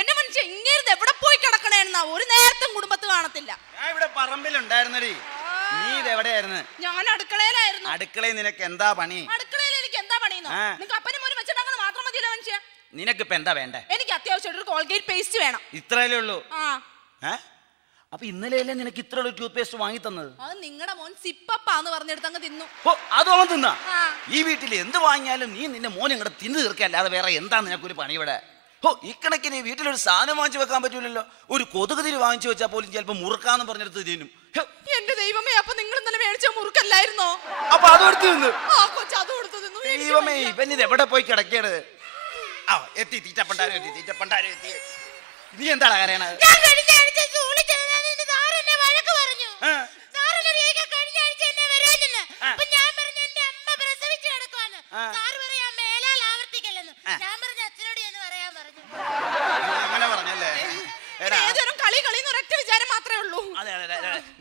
എന്റെ മനുഷ്യ ഇങ്ങേരുത് എവിടെ പോയി കിടക്കണേന്നാ ഒരു നേരത്തും കുടുംബത്ത് കാണത്തില്ല. ഞാൻ ഇവിടെ പറമ്പിലുണ്ടായിരുന്നടി. നീ ഇത് എവിടെയായിരുന്നു? ഞാൻ അടുക്കളയിലായിരുന്നു. അടുക്കളയിൽ നിനക്ക് എന്താ പണി? അടുക്കളയിൽ എനിക്ക് എന്താ പണിയെന്നോ? നിനക്ക് അപ്പനും മോനും വെച്ചിട്ടുണ്ടെങ്കിൽ മാത്രം മതിയല്ലോ മനുഷ്യ. നിനക്ക് ഇപ്പൊ എന്താ വേണ്ടേ? എനിക്ക് അത്യാവശ്യമായിട്ട് ഒരു കോൾഗേറ്റ് പേസ്റ്റ് വേണം. ഇത്രയല്ലേ ഉള്ളൂ? അപ്പൊ ഇന്നലെയല്ലേ നിനക്ക് ഇത്ര ഒരു ടൂത്ത് പേസ്റ്റ് വാങ്ങി തന്നത്? അത് നിങ്ങളുടെ മോൻ സിപ്പപ്പാന്ന് പറഞ്ഞെടുത്തങ്ങ് തിന്നു. ഓ, അത് അവൻ തിന്നാ? ഈ വീട്ടിൽ എന്ത് വാങ്ങിയാലും നീ നിന്റെ മോനെ ഇങ്ങോട്ട് തിന്നു തീർക്കല്ലാതെ വേറെ എന്താ നിനക്കൊരു പണി ഇവിടെ? ഓ, ഇക്കണക്കിന് വീട്ടിലൊരു സാധനം വാങ്ങിച്ചു വെക്കാൻ പറ്റൂലല്ലോ. ഒരു കൊതുക് തിരി വാങ്ങിച്ചു വെച്ചാൽ പോലും ചിലപ്പോ മുറുക്കാന്ന് പറഞ്ഞെടുത്ത് തിന്നും. എന്റെ ദൈവമേ, അപ്പൊ നിങ്ങൾ ഇന്നലെ മേടിച്ച മുറുക്കല്ലായിരുന്നോ? അപ്പൊ അതെടുത്ത് തിന്നു. ദൈവമേ, ഇവൻ ഇത് എവിടെ പോയി കിടക്കേണ്ടത്? എത്തി തീറ്റപ്പണ്ടാരും എത്തി, തീറ്റപ്പണ്ടാരും എത്തി. നീ എന്താണ് കരയണത്?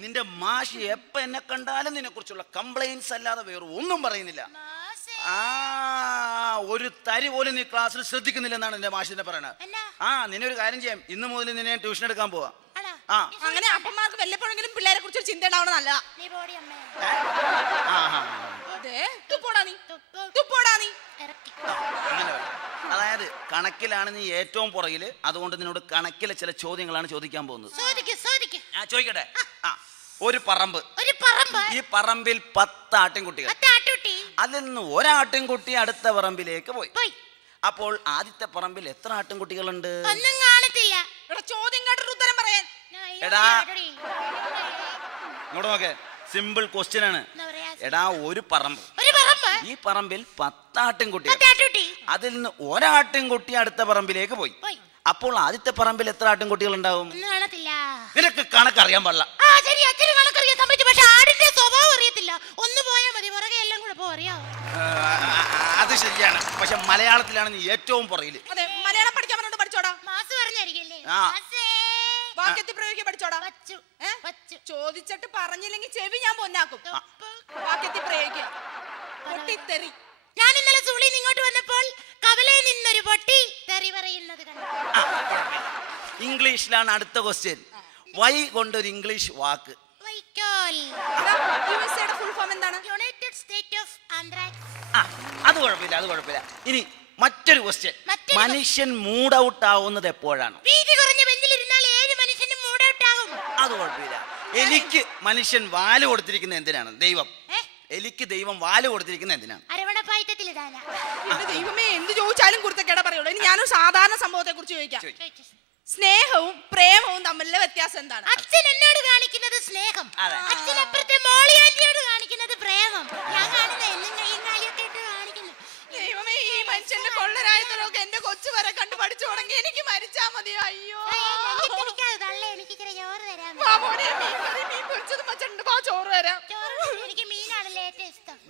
നിന്റെ മാഷി എപ്പ എന്നെ കണ്ടാലും നിന്നെ കുറിച്ചുള്ള കംപ്ലൈന്റ്സ് അല്ലാതെ വേറെ ഒന്നും പറയുന്നില്ല. ഒരു തരി പോലും നീ ക്ലാസ്സിൽ ശ്രദ്ധിക്കുന്നില്ലെന്നാണ് എന്റെ മാഷിനെ പറയണത്. നിന്നെ ഒരു കാര്യം ചെയ്യാം, ഇന്ന് മുതൽ നിന്നെ ട്യൂഷൻ എടുക്കാൻ പോവാ. അങ്ങനെ അപ്പന്മാർക്ക് വല്ലപ്പോഴെങ്കിലും പിള്ളേരെ കുറിച്ച് ചിന്ത ഉണ്ടാവണം. നല്ലതാ. അതായത് കണക്കിലാണ് നീ ഏറ്റവും പുറകില്. അതുകൊണ്ട് നിന്നോട് കണക്കിലെ ചില ചോദ്യങ്ങളാണ് ചോദിക്കാൻ പോകുന്നത്. ചോദിക്കട്ടെ. ഒരു പറമ്പ്. ഈ പറമ്പിൽ 10 ആട്ടിൻകുട്ടികൾ. അതിൽ നിന്ന് ഒരാട്ടിൻകുട്ടി അടുത്ത പറമ്പിലേക്ക് പോയി. അപ്പോൾ ആദ്യത്തെ പറമ്പിൽ എത്ര ആട്ടിൻകുട്ടികളുണ്ട്? ചോദ്യം കേട്ടിട്ട് ഉത്തരം പറയാൻ. എടാ ഇങ്ങോട്ട് നോക്കേ, സിമ്പിൾ ക്വസ്റ്റ്യൻ ആണ്. എടാ, ഒരു പറമ്പ്. ഈ പറമ്പിൽ 10 ആട്ടിൻകുട്ടികൾ. അതിൽ നിന്ന് ഒരാട്ടിൻകുട്ടി അടുത്ത പറമ്പിലേക്ക് പോയി. അപ്പോൾ ആദ്യത്തെ പറമ്പിൽ എത്ര ആട്ടിൻകുട്ടികൾ ഉണ്ടാവും? നിനക്ക് കണക്കറിയാൻ പാടില്ല. അത് ശരിയാണ്, പക്ഷെ മലയാളത്തിലാണ് നീ ഏറ്റവും പുറകില്. മലയാളം പഠിക്കാൻ പറഞ്ഞോണ്ട് പഠിച്ചോടാ. ചോദിച്ചിട്ട് പറഞ്ഞില്ലെങ്കിൽ ചെവി ഞാൻ പൊന്നാക്കും. വാക്യത്തിൽ പ്രയോഗിക്കുക. ഞാൻ ഇന്നലെ സ്കൂളിൽ ഇങ്ങോട്ട് വന്നപ്പോൾ കവലയിൽ നിന്നൊരു പൊട്ടി തെറി പറയുന്നത് കണ്ടു. ഇംഗ്ലീഷിലാണ് അടുത്ത ക്വസ്റ്റ്യൻ. വൈ കൊണ്ടൊരു ഇംഗ്ലീഷ് വാക്ക്. അത് കുഴപ്പമില്ല. ഇനി മറ്റൊരു ക്വസ്റ്റ്യൻ. മനുഷ്യൻ മൂഡ് ഔട്ട് ആവുന്നത് എപ്പോഴാണ്? അത് കുഴപ്പമില്ല. എലിക്ക് മനുഷ്യൻ വാല് കൊടുത്തിരിക്കുന്നത് എന്തിനാണ്? ദൈവം എലിക്ക് ദൈവം വാല് കൊടുത്തിരിക്കുന്നത് എന്തിനാണ്? ദൈവമേ, എന്ത് ചോദിച്ചാലും കുറിച്ചൊക്കെ പറയുള്ളൂ. ഇനി ഞാനൊരു സാധാരണ സംഭവത്തെ കുറിച്ച് ചോദിക്കാം. സ്നേഹവും പ്രേമവും തമ്മിലുള്ള വ്യത്യാസം എന്താണ്? അച്ഛൻ എന്നോട് കാണിക്കുന്നത് സ്നേഹം, അച്ഛൻ അപ്പുറത്തെ മോളി ആന്റിയോട് കാണിക്കുന്നത് പ്രേമം. ഞാൻ ദൈവമേ, ഈ മനുഷ്യന്റെ കൊള്ളരായതൊക്കെ എന്റെ കൊച്ചു വരെ കണ്ടു പഠിച്ചു തുടങ്ങി. എനിക്ക് മരിച്ചാ മതി. അയ്യോ,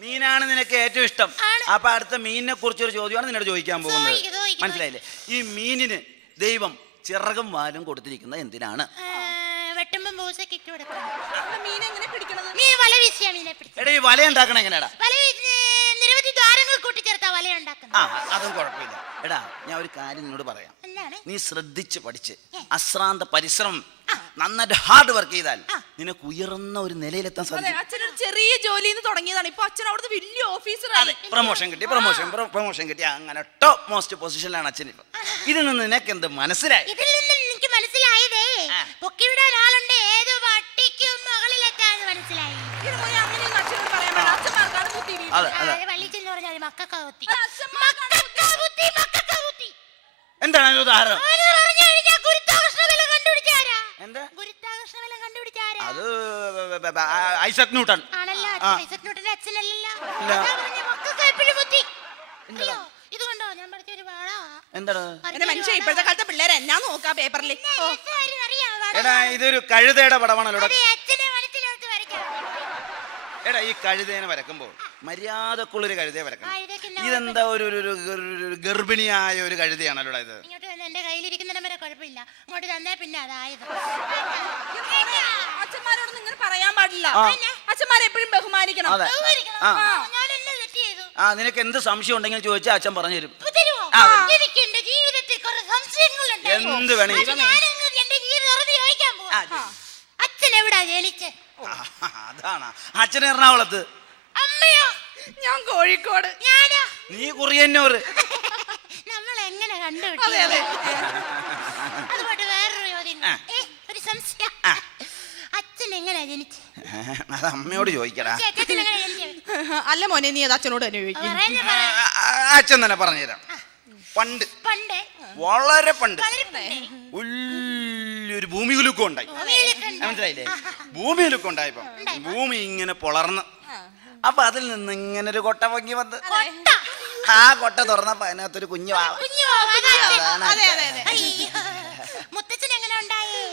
മീനാണ് നിനക്ക് ഏറ്റവും ഇഷ്ടം. അപ്പൊ അടുത്ത മീനിനെ കുറിച്ചൊരു ചോദ്യമാണ് നിന്നോട് ചോദിക്കാൻ പോകുന്നത്. മനസ്സിലായില്ലേ? ഈ മീനിന് ദൈവം ചിറകും വാലും കൊടുത്തിരിക്കുന്നത് എന്തിനാണ്? എടാ, ഈ വല ഉണ്ടാക്കണ എങ്ങനെയാടാ? അതും കുഴപ്പമില്ല. എടാ, ഞാൻ ഒരു കാര്യം നിന്നോട് പറയാം. നീ ശ്രദ്ധിച്ച് പഠിച്ച് അശ്രാന്ത പരിശ്രമം നന്നായിട്ട് ഹാർഡ് വർക്ക് ചെയ്താൽ നിനക്ക് ഉയർന്ന ഒരു നിലയിലെത്താൻ സാധിക്കും. അച്ഛനൊരു ചെറിയ ജോലിയിൽ തുടങ്ങിയതാണ്. ഇപ്പൊ അച്ഛൻ അവിടുത്തെ വലിയ ഓഫീസറാണ്. പ്രൊമോഷൻ കിട്ടി അങ്ങനെ ടോപ്പ് മോസ്റ്റ് പൊസിഷനിലാണ് അച്ഛൻ ഇപ്പൊ. ഇതിൽ നിന്ന് നിനക്ക് എന്ത് മനസ്സിലായി? എനിക്ക് മനസ്സിലായതേ, പൊക്കിവിടാൻ ആളുണ്ട്, ഏതോ പട്ടിക്കും മകളിലെത്താന്ന് മനസ്സിലായി. എന്താണ് ഉദാഹരണം? അത് ഐസക് ന്യൂട്ടൺ. എന്താണ് മനുഷ്യ ഇപ്പോഴത്തെ കാലത്തെ പിള്ളേരെ എന്നാ നോക്കാ പേപ്പറിൽ? എടാ, ഇതൊരു കഴുതയുടെ പടമാണല്ലോ. എടാ, ഈ കഴുതേനെ വരക്കുമ്പോൾ മര്യാദക്കുള്ളൊരു കഴുതയെ വരക്കണം. ഇതെന്താ ഒരു ഗർഭിണിയായ ഒരു കഴുതയാണല്ലോ ഇത്. അച്ഛന്മാരോടൊന്നും ഇങ്ങനെ പറയാൻ പാടില്ല. അച്ഛന്മാരെ എപ്പോഴും ബഹുമാനിക്കണം. നിനക്ക് എന്ത് സംശയം ഉണ്ടെങ്കിലും ചോദിച്ചാൽ അച്ഛൻ പറഞ്ഞു തരും. എന്ത് വേണേ ഞാനങ്ങ് എന്റെ ഈ വെറുതെ ചോദിക്കാൻ പോവാ. അച്ഛൻ എവിടാ ജനിച്ചേ? അതാണ് അച്ഛൻ എറണാകുളത്ത്. അമ്മയോ? ഞാൻ കോഴിക്കോട്. ഞാനോ? നീ കുറിയന്നൂറ്. നമ്മൾ എങ്ങനെ കണ്ടുപിടിച്ചു? അതെ അതെ. അതുകൊണ്ട് വേറൊരു ചോദ്യം. ഒരു സംശയം. അച്ഛൻ എങ്ങനെയാ ജനിച്ചേ? അത് അമ്മയോട് ചോദിക്കടാ. അച്ഛൻ എങ്ങനെയാ ജനിച്ചേ? അല്ല മോനെ, നീ അത് അച്ഛനോട് തന്നെ ചോദിക്കും. പറയുന്നെ പറ. അച്ഛൻ തന്നെ പറഞ്ഞുതരാം. പണ്ട് പണ്ട് വളരെ പണ്ട് വളരെ പണ്ട് വലിയൊരു ഭൂമി കുലുക്കം ഉണ്ടായി. മനസ്സിലായില്ലേ? ഭൂമി കുലുക്കം ഉണ്ടായപ്പോ ഭൂമി ഇങ്ങനെ പൊളർന്ന്, അപ്പൊ അതിൽ നിന്ന് ഇങ്ങനെ ഒരു കൊട്ട പൊങ്ങി വന്ന് കൊട്ട. ആ കൊട്ട തുറന്നപ്പോ അതിനകത്തൊരു കുഞ്ഞു വാവ. കുഞ്ഞു വാവ. അതാണ് അതെ അതെ അതെ. അയ്യോ. മുത്തച്ഛൻ എങ്ങനെ ഉണ്ടായേ?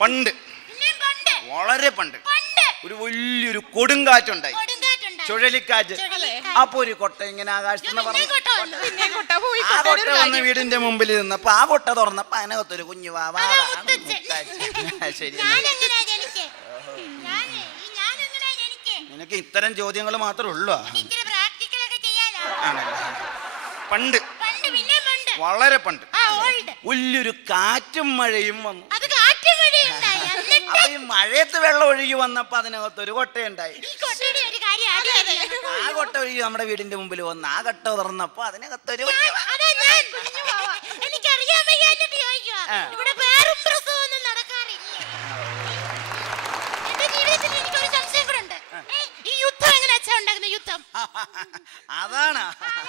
പണ്ട് പിന്നെയും പണ്ട് വളരെ പണ്ട് പണ്ട് ഒരു വലിയൊരു കൊടുങ്കാറ്റുണ്ടായി, കൊടുങ്കാറ്റുണ്ടായി. ചുഴലിക്കാറ്റ്. ചുഴലിക്കാറ്റ്. അപ്പൊ ഒരു കൊട്ട ഇങ്ങനെ ആകാശത്തുനിന്ന് പിന്നെയും കൊട്ട വന്നു. പിന്നെ കൊട്ട പോയി. ആ കൊട്ട വന്ന് വീടിന്റെ മുമ്പിൽ നിന്നപ്പോ ആ കൊട്ട തുറന്നപ്പോ അതിനകത്തൊരു കുഞ്ഞു വാവ. അതാ അതാണ് മുത്തച്ഛൻ. മുത്തച്ഛൻ. ശരി, ഞാനെങ്ങനെയാ ജനിച്ചേ? ഞാനെങ്ങനെയാ ജനിച്ചേ? നിനക്ക് ഇത്തരം ചോദ്യങ്ങൾ മാത്രമേ ഉള്ളൂ. ഇച്ചിരി പ്രാക്ടിക്കലൊക്കെ ചെയ്യാലോ. ആണല്ലേ? പണ്ട് പണ്ട് പിന്നെ പണ്ട് വളരെ പണ്ട് ഓൾഡ് വലിയൊരു കാറ്റും മഴയും വന്നു. അത് കാറ്റും മഴയുണ്ടായി. എന്നിട്ട് അപ്പൊ ഈ മഴയത്ത് വെള്ളം ഒഴുകി വന്നപ്പോ അതിനകത്ത് ഒരു കൊട്ടയുണ്ടായി. ഈ കൊട്ടയുടെ ഒരു കാര്യം അറിയാതെ ആ കൊട്ട ഒഴുകി നമ്മുടെ വീടിന്റെ മുമ്പിൽ വന്ന് ആ കൊട്ട തുറന്നപ്പോ അതിനകത്തൊരു അതാ ഞാൻ എനിക്കറിയാൻ വയ്യാഞ്ഞിട്ട് ചോദിക്കുക. ഇവിടെ വേറും പ്രസവമൊന്നും നടക്കാറില്ല. എന്റെ ജീവിതത്തിൽ എനിക്കൊരു സംശയം കൂടെ ഉണ്ട്. ഈ യുദ്ധം എങ്ങനെ അച്ഛൻ ഉണ്ടാക്കുന്ന യുദ്ധം? അതാണ്.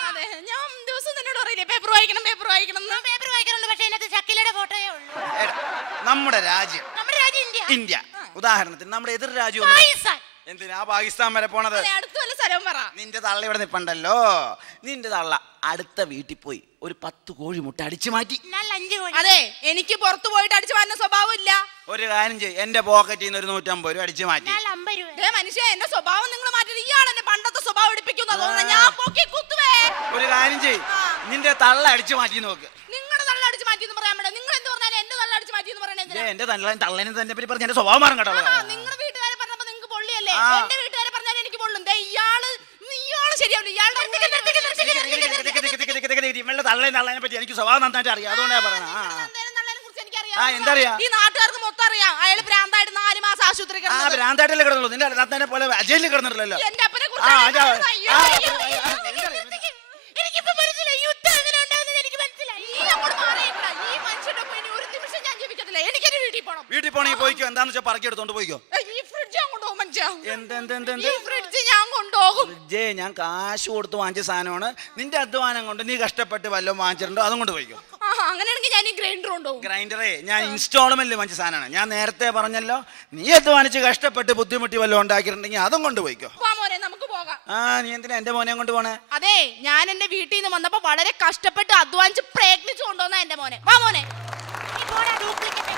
അതെ, ഞാൻ ദിവസം നിന്നോട് പറയില്ലേ പേപ്പർ വായിക്കണം പേപ്പർ വായിക്കണം എന്ന്. പേപ്പർ വായിക്കാറുണ്ട്, പക്ഷേ അതിനകത്ത് ഷക്കീലയുടെ ഫോട്ടോയേ ഉള്ളൂ. എടാ, നമ്മുടെ രാജ്യം നമ്മുടെ രാജ്യം ഇന്ത്യ. ഇന്ത്യ. ഉദാഹരണത്തിന് നമ്മുടെ എതിർ രാജ്യം പാകിസ്ഥാൻ. എന്തിനാ പാകിസ്ഥാൻ വരെ പോണത്? അതെ, അടുത്ത വല്ല സ്ഥലവും പറ. നിന്റെ തള്ള ഇവിടെ നിപ്പണ്ടല്ലോ. നിന്റെ തള്ള അടുത്ത വീട്ടിൽ പോയി ഒരു 10 കോഴിമുട്ട അടിച്ചു മാറ്റി. നല്ല 5 കോടി. അതെ, എനിക്ക് പുറത്തു പോയിട്ട് അടിച്ചു മാറ്റുന്ന സ്വഭാവം ഇല്ല. ഒരു കാര്യം ചെയ്യ്, എന്റെ പോക്കറ്റിൽ നിന്ന് ഒരു 150 രൂപ അടിച്ചു മാറ്റി. നല്ല 50 രൂപ. ദേ മനുഷ്യ, എന്റെ സ്വഭാവം നിങ്ങൾ മാറ്റി. ഇയാൾ എന്നെ പണ്ടത്തെ സ്വഭാവം എടുപ്പിക്കുന്നു. അതുകൊണ്ട് ഞാൻ പൊക്കി കുത്തുവേ. ഒരു കാര്യം ചെയ്യ്, നിന്റെ തള്ള അടിച്ചു മാറ്റി നോക്ക്. നിങ്ങളുടെ തള്ള അടിച്ചു മാറ്റി എന്ന് പറയാൻ പറ്റില്ല. നിങ്ങൾ എന്ത് പറഞ്ഞാലും എന്റെ തള്ള അടിച്ചു മാറ്റി എന്ന് പറയണേ. എന്റെ തള്ളനെ തന്നെ പറ്റി പറഞ്ഞ എന്റെ സ്വഭാവം മാറും കേട്ടോ. നിങ്ങളുടെ വീട്ടുകാരെ പറഞ്ഞപ്പോ നിങ്ങൾക്ക് പൊള്ളിയല്ലേ? ആ. എന്റെ വീട്ടുകാരെ പറഞ്ഞാൽ എനിക്ക് പൊള്ളും. ദേ ഇയാള് ശരിയാവില്ല. ഇയാളുടെ തള്ളനെ പറ്റി എനിക്ക് സ്വഭാവം നന്നായിട്ട് അറിയാം, അതുകൊണ്ടാ പറയണ. എന്താ അറിയാ? ഈ നാട്ടുകാർക്ക് മൊത്തം അറിയാം. അയാള് ഭ്രാന്തായിട്ട് 4 മാസം ആശുപത്രി ആ ഭ്രാന്തായിട്ടല്ലേ കിടന്നുള്ളൂ. നിന്റെ അത്തന്നെ പോലെ ജയിലിൽ കിടന്നിട്ടില്ലല്ലോ. എന്റെ അപ്പനെ എനിക്കിപ്പോ മനസ്സിലായി യുദ്ധം എങ്ങനെ ഉണ്ടാകുന്നത്. എനിക്ക് മനസ്സിലായി. ഈ മനുഷ്യന്റെ ഒപ്പം ഇനി ഒരു നിമിഷം ഞാൻ ജീവിക്കത്തില്ല. എനിക്കൊരു വീട്ടിൽ പോണം. വീട്ടിൽ പോണെങ്കിൽ പോയിക്കോ, എന്താന്ന് വെച്ചാൽ പറക്കി എടുത്തോണ്ട് പോയിക്കോ. ഈ ഫ്രിഡ്ജ് ഞാൻ കൊണ്ടുപോകും മനുഷ്യ. എന്ത് ഈ ഫ്രിഡ്ജ് ഞാൻ കൊണ്ടുപോകും. ജേ, ഞാൻ കാശ് കൊടുത്ത് വാങ്ങിച്ച സാധനമാണ്. നിന്റെ അധ്വാനം കൊണ്ട് നീ കഷ്ടപ്പെട്ട് വല്ലതും വാങ്ങിച്ചിട്ടുണ്ടോ, അതും കൊണ്ട് പോയിക്കോ. അങ്ങനെയാണെങ്കിൽ ഞാൻ ഈ ഗ്രൈൻഡർ കൊണ്ടുപോകും. ഗ്രൈൻഡറേ ഞാൻ ഇൻസ്റ്റാൾമെന്റ് വാങ്ങിച്ച സാധനമാണ്. ഞാൻ നേരത്തെ പറഞ്ഞല്ലോ, നീ അധ്വാനിച്ച് കഷ്ടപ്പെട്ട് ബുദ്ധിമുട്ടി വല്ലതും ഉണ്ടാക്കിയിട്ടുണ്ടെങ്കിൽ അതും കൊണ്ട് പോയിക്കോ. മോനെ, നമുക്ക് പോകാം. നീ എന്തിനാ എന്റെ മോനെ കൊണ്ട് പോണേ? അതെ, ഞാൻ എന്റെ വീട്ടിൽ നിന്ന് വന്നപ്പോ വളരെ കഷ്ടപ്പെട്ട് അധ്വാനിച്ച് പ്രയത്നിച്ചു കൊണ്ടുവന്ന എന്റെ മോനെ. വാ മോനെ. ഡ്യൂപ്ലിക്കേറ്റ്